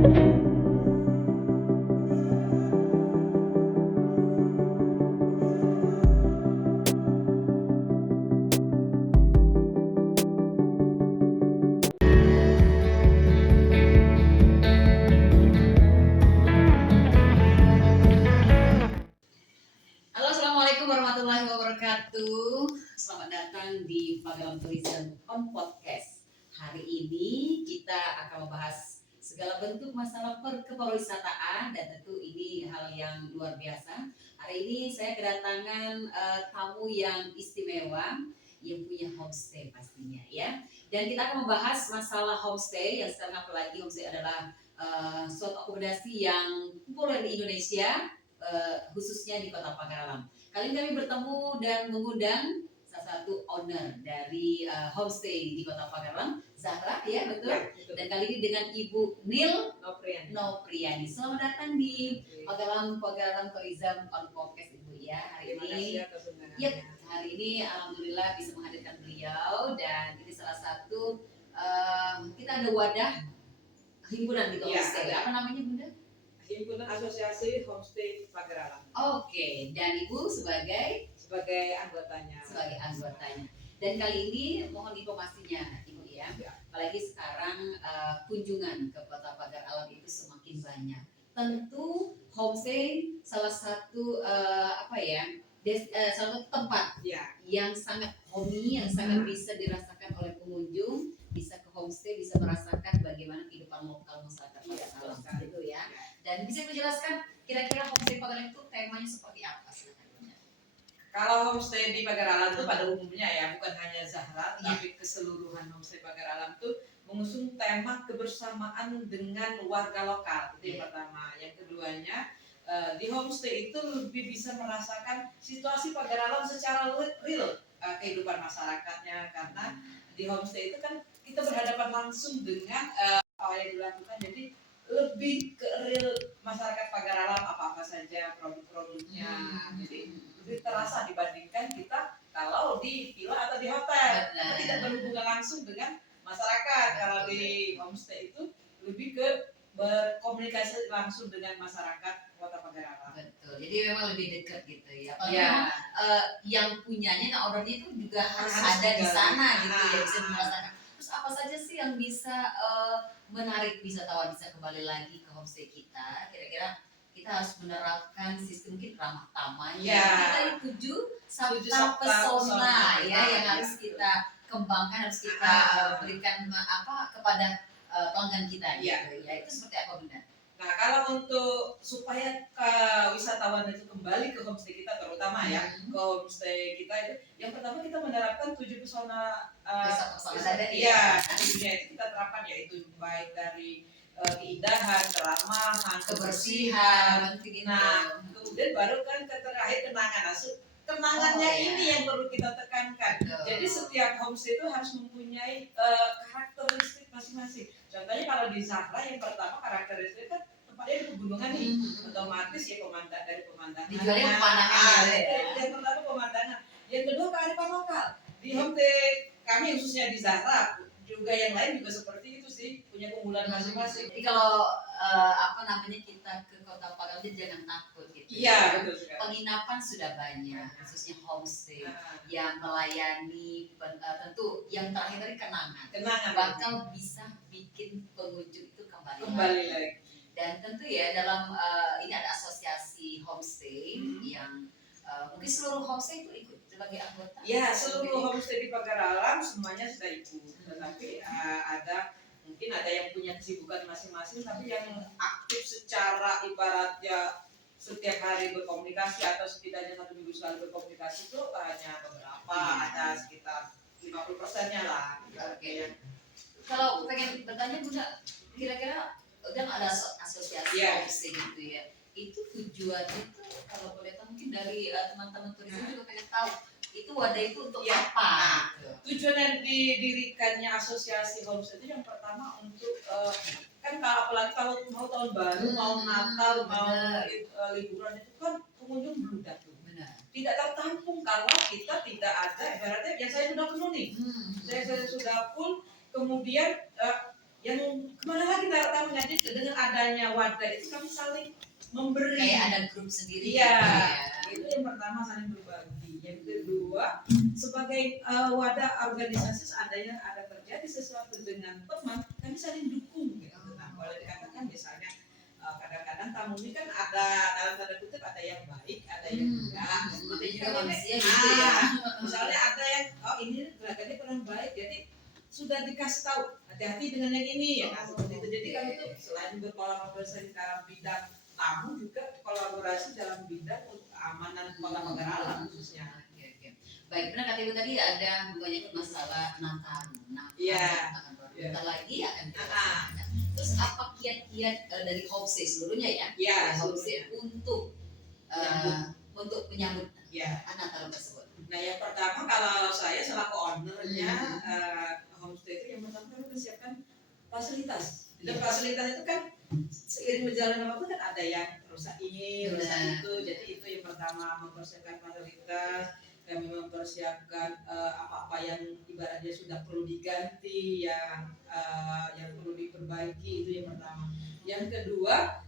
Halo, assalamualaikum warahmatullahi wabarakatuh. Selamat datang di Pagelam Tourism on Podcast. Hari ini kita akan membahas segala bentuk masalah kepariwisataan dan tentu ini hal yang luar biasa. Hari ini saya kedatangan tamu yang istimewa yang punya homestay pastinya ya. Dan kita akan membahas masalah homestay yang sekarang apalagi homestay adalah suatu akomodasi yang populer di Indonesia, khususnya di Kota Pagar Alam. Kali ini kami bertemu dan mengundang salah satu owner dari homestay di Kota Pagar Alam, Zahra, ya betul? Ya, betul. Dan kali ini dengan Ibu Nil Nopriani. Selamat datang di Pagar Alam Tourism on Podcast, Ibu ya. Hari ini, hari ini alhamdulillah bisa menghadirkan beliau dan ini salah satu kita ada wadah himpunan di homestay. Apa namanya, Bunda? Himpunan Asosiasi Homestay Pagar Alam. Oke, dan Ibu sebagai anggotanya. Dan kali ini mohon informasinya, Ibu ya. Apalagi sekarang kunjungan ke Kota Pagar Alam itu semakin banyak. Tentu homestay salah satu salah satu tempat yang sangat homey, yang sangat bisa dirasakan oleh pengunjung. Bisa ke homestay, bisa merasakan bagaimana kehidupan lokal masyarakat Pagar Alam itu ya. Dan bisa menjelaskan kira-kira homestay Pagar Alam itu temanya seperti apa sih? Kalau homestay di Pagar Alam itu pada umumnya ya, bukan hanya Zahra, tapi keseluruhan homestay Pagar Alam itu mengusung tema kebersamaan dengan warga lokal. Itu yang pertama. Yang keduanya, di homestay itu lebih bisa merasakan situasi Pagar Alam secara real, kehidupan masyarakatnya, karena di homestay itu kan kita berhadapan langsung dengan apa yang dilakukan, jadi lebih ke real masyarakat Pagar Alam, apa-apa saja produk-produknya, jadi lebih terasa dibandingkan kita kalau di villa atau di hotel. Kita tidak berhubungan langsung dengan masyarakat. Kalau di homestay itu lebih ke berkomunikasi langsung dengan masyarakat Kota Pagar Alam. Betul. Jadi memang lebih dekat gitu ya. Apalagi yang punyanya, ownernya itu juga harus ada di sana gitu ya, bisa merasakan. Terus apa saja sih yang bisa menarik wisatawan bisa kembali lagi ke homestay kita? Kira-kira kita harus menerapkan sistem mungkin ramah tamah dari 7 sabta pesona ya yang harus kita kembangkan, harus kita berikan kepada pelanggan kita gitu ya. Itu seperti apa, Bunda? Nah, kalau untuk supaya wisatawan itu kembali ke homestay kita, terutama ke homestay kita itu, yang pertama kita menerapkan 7 pesona dunia itu kita terapkan, yaitu baik dari keindahan, keramahan, kebersihan. Nah, kemudian baru kan terakhir kenangan. Kenangannya ini yang perlu kita tekankan. Jadi setiap homestay itu harus mempunyai karakteristik masing-masing. Contohnya kalau di Zahra yang pertama karakteristik kan tempatnya di pegunungan nih, otomatis ya pemandangan. Dijualnya pemandangan. Yang pertama pemandangan. Yang kedua kearifan lokal. Di homestay kami khususnya di Zahra, juga yang lain juga seperti itu sih, punya keunggulan masing-masing. Jadi kalau kita ke Kota Pagar Alam jangan takut gitu. Iya, betul sekali. Penginapan sudah banyak, khususnya homestay yang melayani tentu yang terakhir dari kenangan. Bakal bisa bikin pengunjung itu kembali lagi. Dan tentu ya dalam ini ada asosiasi homestay yang mungkin seluruh homestay itu ikut sebagai anggota. Ya, seluruh homestay di Pagar Alam semuanya sudah ikut. Tetapi mungkin ada yang punya kesibukan masing-masing, tapi yang aktif secara ibaratnya setiap hari berkomunikasi atau setidaknya 1 minggu sekali berkomunikasi itu hanya beberapa, ada sekitar 50%-nya lah. Oke. Kalau pengen bertanya, Bunda, kira-kira kan ada asosiasi homestay gitu ya. Itu tujuannya itu kalau boleh tahu mungkin dari teman-teman turisme juga pengen tahu itu wadah itu untuk apa? Tujuan yang didirikannya asosiasi homestay itu yang pertama untuk kan apalagi kalau mau tahun baru, mau Natal, mau liburan itu kan pengunjung bludak tuh. Tidak tertampung kalau kita tidak ada, ibaratnya yang saya sudah penuh nih, saya sudah full, kemudian yang kemana lagi taruh tamunya, dengan adanya wadah itu kami saling memberi. Kayak ada grup sendiri. Iya, gitu ya. itu yang pertama, saling berbagi. Yang kedua, sebagai wadah organisasi seandainya ada terjadi sesuatu dengan teman, kami saling dukung. Gitu. Nah, boleh dikatakan misalnya kadang-kadang tamu ini kan ada dalam tanda kutip ada yang baik, ada yang enggak. Namanya juga Kan manusia gitu ya. misalnya ada yang ini gerakannya kurang baik, jadi sudah dikasih tahu hati-hati dengan yang ini ya. Nah, seperti itu. Jadi kami tuh selain berkolaborasi dalam bidang tamu juga kolaborasi dalam bidang keamanan Kota Pagar khususnya. Oke. Baik, benar kata Ibu tadi ada banyak masalah Natal. Iya. Bentar lagi akan kita Ah. laksanakan. Terus apa kiat-kiat dari homestay seluruhnya ya? Ya, Homestay untuk menyambut ya. Natal tersebut. Nah, yang pertama kalau saya selaku ownernya homestay itu yang pertama kami persiapkan fasilitas. Dan fasilitas itu kan seiring berjalannya waktu kan ada yang rusak ini, rusak itu. Jadi itu yang pertama, mempersiapkan fasilitas. Kami mempersiapkan apa-apa yang ibaratnya sudah perlu diganti, yang perlu diperbaiki, itu yang pertama. Yang kedua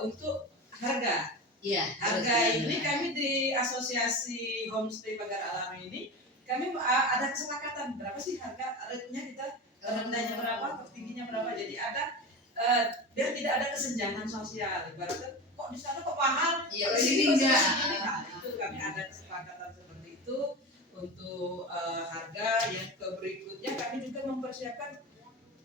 untuk harga. Iya. Harga ini kami di Asosiasi Homestay Pagar Alam ini kami ada kesepakatan berapa sih harga, rate-nya kita rendahnya berapa, tertingginya berapa. Jadi ada biar tidak ada kesenjangan sosial. Ibaratnya kok di sana kok mahal, Iya, di di sini sini kok enggak. segini. Nah, itu kami ada kesepakatan seperti itu untuk harga. Yang berikutnya kami juga mempersiapkan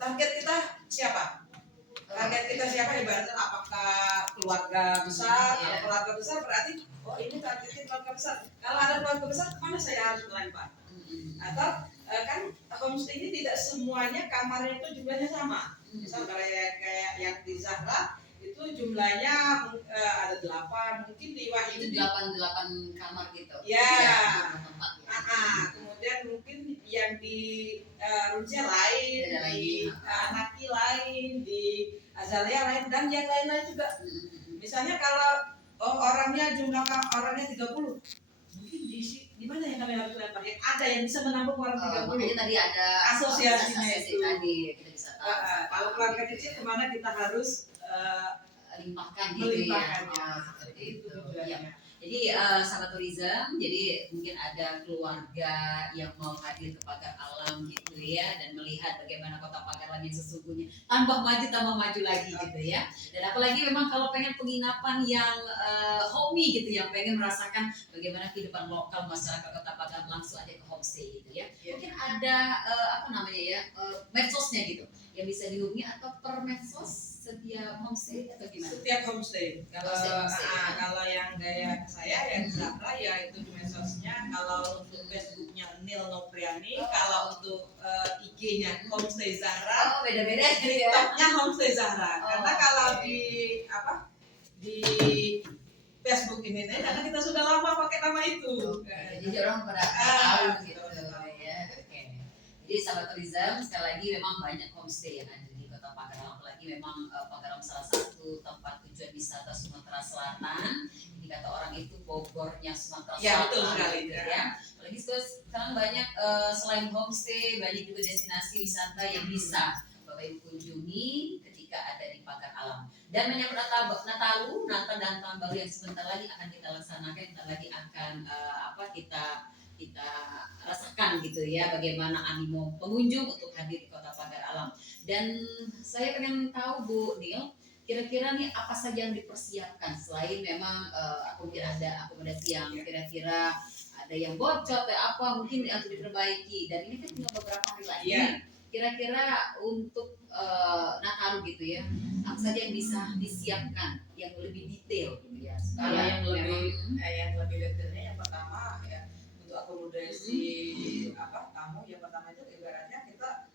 target kita siapa. Target kita siapa, ibaratnya apakah keluarga besar. Kalau keluarga besar berarti ini targetnya keluarga besar. Kalau ada keluarga besar kemana saya harus melempar? Atau kan homestay ini tidak semuanya kamarnya itu jumlahnya sama. Misal kayak yang di Zahra itu jumlahnya ada 8, mungkin di Wahid Itu 8 kamar gitu. Ya. Tempat ya. Kemudian mungkin yang di Runcia lain, Beda di lagi. Anaki lain, di Azalea lain, dan yang lain-lain juga. Misalnya kalau orangnya jumlah orangnya 30, mungkin di mana yang kami harus lempar? Yang ada yang bisa menampung orang 30. Makanya tadi ada Asosiasinya asosiasi itu. tadi kita bisa tahu. Kalau keluarga kecil kemana kita harus limpahkan gitu ya. melimpahkannya. Seperti Itu itu. tujuannya. Ya. Jadi sahabat tourism, jadi mungkin ada keluarga yang mau hadir ke Pagar Alam gitu ya, dan melihat bagaimana kota Pagar Alam yang sesungguhnya tambah maju lagi gitu ya. Dan apalagi memang kalau pengen penginapan yang homey gitu, yang pengen merasakan bagaimana kehidupan lokal masyarakat kota Pagar, langsung aja ke homestay gitu ya. Mungkin ada medsosnya gitu yang bisa dihubungi, atau per medsos setiap homestay atau gimana? Setiap homestay. Kalau yang gaya saya yang Zahra ya itu di medsosnya. Kalau untuk Facebooknya Nil Nopriani, kalau untuk IG-nya Homestay Zahra, Beda-beda gitu ya. TikTok-nya Homestay Zahra. Karena kalau di Facebook ini karena kita sudah lama pakai nama itu. Jadi orang pada tahu gitu betul. ya. Oke. Jadi sahabat tourism, sekali lagi memang banyak homestay yang ada di Kota Pagar Alam. Apalagi memang Pagar Alam salah satu tempat tujuan wisata Sumatera Selatan. Ini kata orang itu Bogornya Sumatera Selatan. Ya, betul sekali gitu ya. Apalagi sekarang banyak selain homestay, banyak juga destinasi wisata yang bisa Bapak Ibu kunjungi ketika ada di Pagar Alam. Dan menyambut Natal dan Tahun Baru yang sebentar lagi akan kita laksanakan, sebentar lagi akan kita rasakan gitu ya, bagaimana animo pengunjung untuk hadir di Kota Pagar Alam. Dan saya pengen tahu Bu Nil, kira-kira nih apa saja yang dipersiapkan selain memang ada akomodasi yang kira-kira ada yang bocor atau apa mungkin yang harus diperbaiki, dan ini kan tinggal beberapa hari lagi. Yeah. Kira-kira untuk Natal gitu ya, apa saja yang bisa disiapkan yang lebih detail gitu ya. Kalau yang lebih detailnya yang pertama ya untuk akomodasi tamu, yang pertama itu ibaratnya kita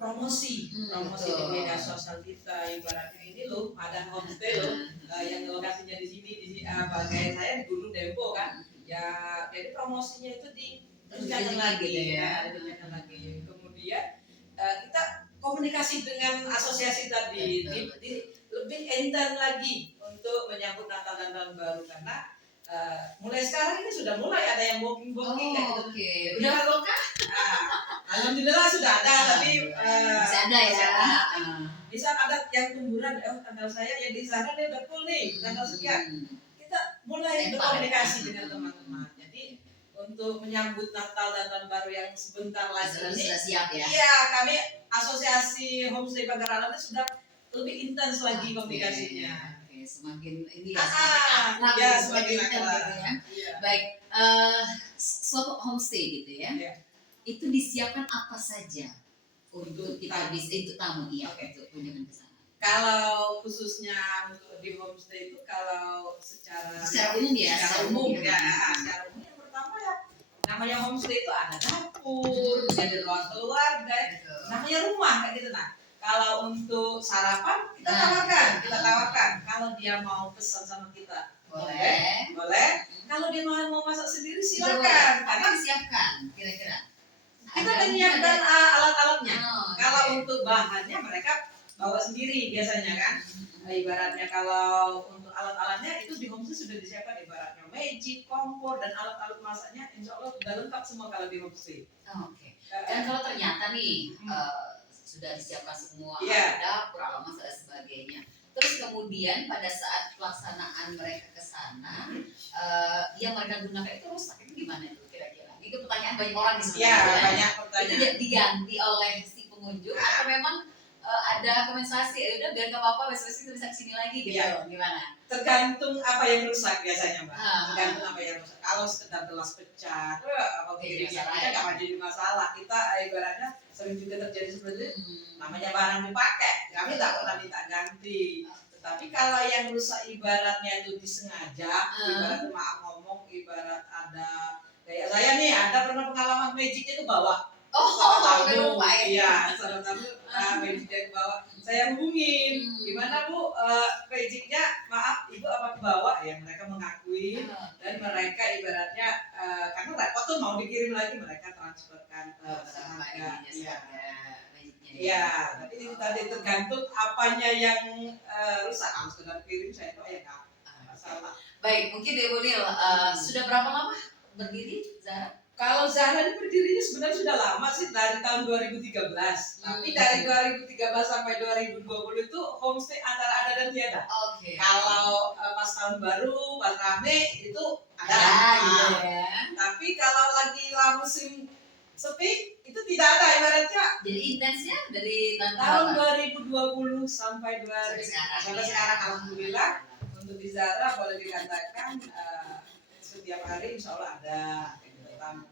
promosi di media sosial kita. Ibaratnya ini loh ada homestay loh yang lokasinya di sini kayak saya di Gunung Dempo kan ya, jadi promosinya itu ditingkatkan lagi ya, ditingkatkan lagi. Kemudian kita komunikasi dengan asosiasi tadi lebih intens lagi untuk menyambut Natal dan Tahun Baru, karena mulai sekarang ini sudah mulai ada yang booking kayak gitu. Oke. Udah Alhamdulillah sudah ada, tapi masih ada ya. Di saat ada yang tumburan, oh tanggal saya yang di Zahra dia udah full nih, tanggal sekian. Kita mulai berkomunikasi dengan teman-teman. Jadi untuk menyambut Natal dan Tahun Baru yang sebentar lagi ini, sudah siap ya. Iya, kami asosiasi homestay Pagar Alam sudah lebih intens lagi komunikasinya. Oke, semakin ini ya, semakin akrab, ya, gitu, semakin intens akrab. gitu ya. Iya. Baik, suatu homestay gitu ya. Iya. Itu disiapkan apa saja untuk kita tamu. bisa itu tamu ya, Oke. untuk kunjungan ke sana. Kalau khususnya untuk di homestay itu kalau secara umum ya, secara umum ya, secara umum yang pertama ya namanya homestay itu ada dapur, ada ruang keluarga, namanya rumah kayak gitu. Nah, kalau untuk sarapan kita tawarkan. Kalau dia mau pesan sama kita, boleh. Kalau dia mau masak sendiri silakan. Karena disiapkan kira-kira. Kita menyiapkan alat-alatnya. Oh, kalau untuk bahannya mereka bawa sendiri biasanya kan. Ibaratnya kalau untuk alat-alatnya itu di homestay sudah disiapkan, ibaratnya magic, kompor dan alat-alat masaknya insya Allah sudah lengkap semua kalau di homestay. Oke. Dan kalau ternyata nih sudah disiapkan semua, Iya. ada dapur, alat masak dan sebagainya. Terus kemudian pada saat pelaksanaan mereka ke sana, yang mereka gunakan itu rusak, itu gimana itu kira-kira? Itu pertanyaan banyak orang di sana. Iya, banyak Itu pertanyaan. diganti oleh si pengunjung atau memang ada kompensasi, ya udah biar nggak apa-apa, besok itu bisa kesini lagi gitu. Iya. Gimana? Tergantung apa yang rusak biasanya, Mbak. Tergantung apa yang rusak. Kalau sekedar gelas pecah, apa piringnya pecah nggak jadi masalah. Kita ibaratnya sering juga terjadi seperti itu. Namanya barang dipakai, kami tak pernah minta ganti. Tetapi kalau yang rusak ibaratnya itu disengaja, ibarat maaf ngomong, ibarat ada kayak saya nih, ada pernah pengalaman magicnya itu bawa. Sama tamu, iya, sama tamu magicnya ke bawah. Saya hubungin, gimana Bu, magicnya maaf Ibu apa ke bawah? Ya mereka mengakui dan mereka ibaratnya karena repot tuh mau dikirim lagi, mereka transferkan ke sana. Iya, tapi ini tadi tergantung apanya yang rusak. Kalau sudah kirim saya kok ya nggak masalah. Baik, mungkin Ibu Nil, sudah berapa lama berdiri Zahra? Kalau Zahra ini berdirinya sebenarnya sudah lama sih, dari tahun 2013. Tapi dari 2013 sampai 2020 itu homestay antara ada dan tiada. Oke. Kalau pas tahun baru, pas rame itu ada. Gitu ya. Tapi kalau lagi musim sepi itu tidak ada ibaratnya. Jadi intensnya dari tahun 2020 sampai sekarang alhamdulillah untuk di Zahra boleh dikatakan setiap hari insya Allah ada tamu.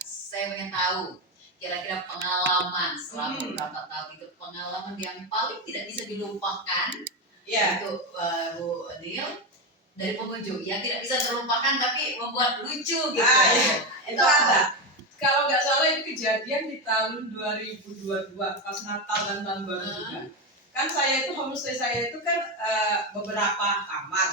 Saya pengen tahu kira-kira pengalaman selama beberapa tahun itu, pengalaman yang paling tidak bisa dilupakan untuk Bu Nil dari pengunjung yang tidak bisa terlupakan tapi membuat lucu gitu. Itu ada. Kalau nggak salah itu kejadian di tahun 2022 pas Natal dan Tahun Baru juga. Kan saya itu homestay saya itu kan beberapa kamar.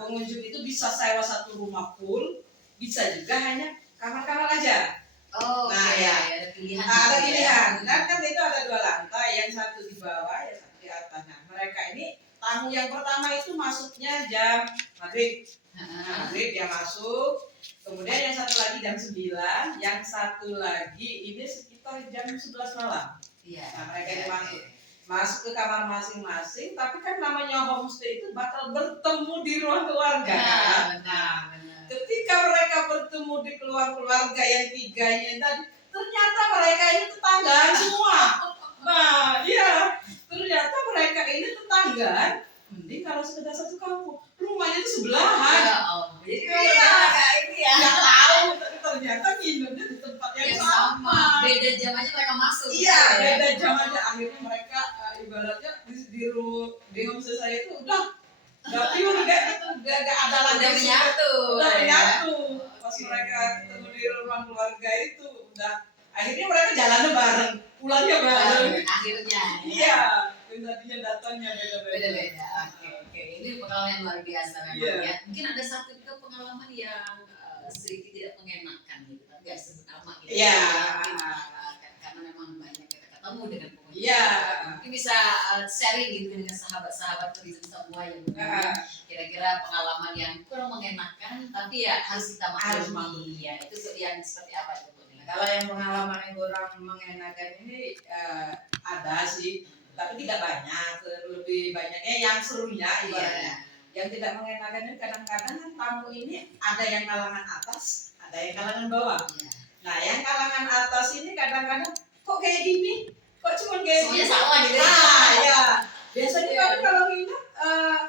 Pengunjung itu bisa sewa satu rumah full, bisa juga hanya kamar-kamar aja. Ada pilihan. Ada pilihan. Dan kan itu ada 2 lantai, yang satu di bawah, yang satu di atas. Nah, mereka ini tamu yang pertama itu masuknya jam maghrib. Maghrib dia masuk. Kemudian yang satu lagi jam 9, yang satu lagi ini sekitar jam 11 malam. Nah, mereka ini masuk ke kamar masing-masing, tapi kan namanya homestay itu bakal bertemu di ruang keluarga. Ketika mereka bertemu di keluarga yang 3-nya tadi, ternyata mereka ini tetanggaan semua. Nah, iya, ternyata mereka ini tetanggaan. Mending kalau sekedar satu kampung, rumahnya itu sebelahan. Jadi ini ya. Nggak tahu, tapi ternyata minumnya di tempat yang sama. Beda jam aja mereka masuk. Iya, beda jam aja. Akhirnya mereka ibaratnya di homestay saya itu udah pure kayak gitu, gak ada lagi. Udah menyatu. Pas mereka ketemu di ruang keluarga itu, udah akhirnya mereka jalannya bareng, pulangnya bareng. Akhirnya. Iya. Tadinya datangnya beda-beda. Oke. Ini pengalaman yang luar biasa memang ya. Mungkin ada satu juga pengalaman yang sedikit tidak mengenakan gitu, tapi nggak sebut nama gitu. Iya. Karena memang banyak kita ketemu dengan pengunjung. Iya. Mungkin bisa sharing gitu dengan sahabat-sahabat turisme semua yang kira-kira pengalaman yang kurang mengenakan, tapi ya harus kita maklumi. Ya, itu yang seperti apa itu? Kalau yang pengalaman yang kurang mengenakan ini ada sih. tapi tidak banyak, lebih banyaknya yang serunya ibaratnya. Yang tidak mengenakan ini kadang-kadang kan tamu ini ada yang kalangan atas, ada yang kalangan bawah. Nah, yang kalangan atas ini kadang-kadang kok kayak gini, kok cuma kayak Semuanya gini. sama gitu ya. Nah, ya. Biasanya kan kalau nginep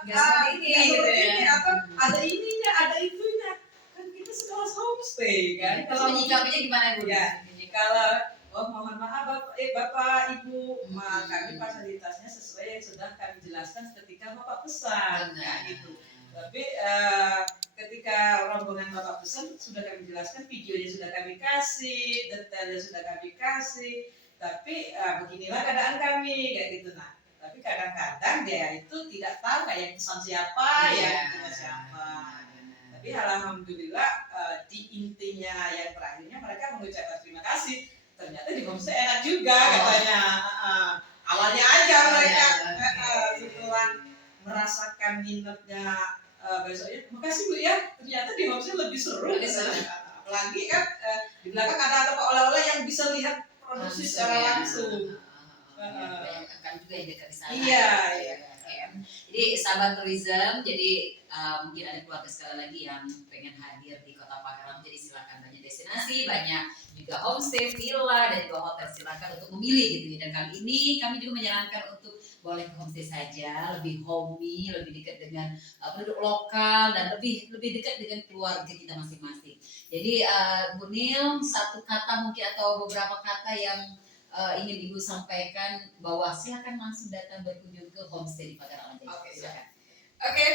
Nggak seperti ini gitu ya. ini atau ada ininya, ada itunya. Kan kita sekelas homestay kan. Terus menyikapinya gimana Bu? Ya, ini kalau mohon maaf Bapak Ibu, kami fasilitasnya sesuai yang sudah kami jelaskan ketika Bapak pesan. Nah, gitu. Tapi ketika rombongan Bapak pesan sudah kami jelaskan, videonya sudah kami kasih, detailnya sudah kami kasih. Tapi beginilah keadaan kami kayak gitu. Nah, tapi kadang-kadang dia itu tidak tahu yang pesan siapa, yang kita siapa. Tapi alhamdulillah di intinya yang terakhirnya mereka mengucapkan terima kasih. Ternyata di homestay enak juga katanya. Awalnya aja mereka setelah merasakan minatnya besoknya, makasih Bu ya, ternyata di homestay lebih seru. Apalagi kan di belakang ada toko oleh-oleh yang bisa lihat produksi secara langsung. Banyak kan juga yang dekat di sana. Iya. Jadi sahabat tourism, jadi mungkin ada keluarga sekali lagi yang pengen hadir di Kota Pagarang, jadi silakan, banyak destinasi, banyak juga homestay, villa dan juga hotel, silakan untuk memilih gitu ya. Dan kali ini kami juga menyarankan untuk boleh ke homestay saja, lebih homey, lebih dekat dengan penduduk lokal dan lebih dekat dengan keluarga kita masing-masing. Jadi Bu Nil, satu kata mungkin atau beberapa kata yang ingin Ibu sampaikan bahwa silakan langsung datang berkunjung ke homestay di Pagarang. Oke.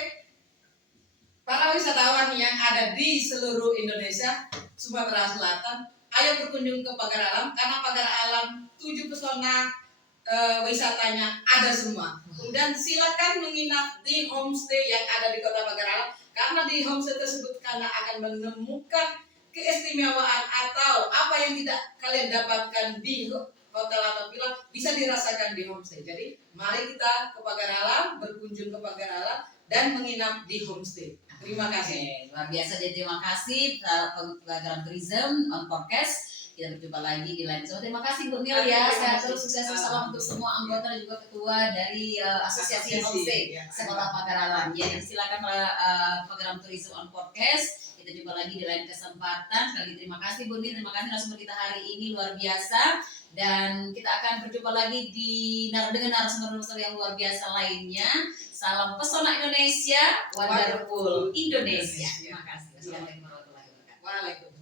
Para wisatawan yang ada di seluruh Indonesia, Sumatera Selatan, ayo berkunjung ke Pagar Alam karena Pagar Alam 7 pesona wisatanya ada semua. Kemudian silakan menginap di homestay yang ada di Kota Pagar Alam karena di homestay tersebut karena akan menemukan keistimewaan atau apa yang tidak kalian dapatkan di hotel atau villa bisa dirasakan di homestay. Jadi mari kita ke Pagar Alam, berkunjung ke Pagar Alam dan menginap di homestay. Terima kasih. Luar biasa, jadi terima kasih Pagarang Tourism Podcast. Kita berjumpa lagi di lain episode. Terima kasih Bu Nil ya. Sehat terus, sukses, salam untuk semua anggota dan juga ketua dari Asosiasi Homestay Sekolah Pagarang. Jadi silakan Pagarang Tourism Podcast. Kita jumpa lagi di lain kesempatan. Sekali terima kasih Bu Nil, terima kasih narasumber kita hari ini luar biasa. Dan kita akan berjumpa lagi dengan narasumber yang luar biasa lainnya. Salam pesona Indonesia, wonderful Indonesia. Terima kasih. Wassalamualaikum warahmatullahi wabarakatuh. Waalaikumsalam.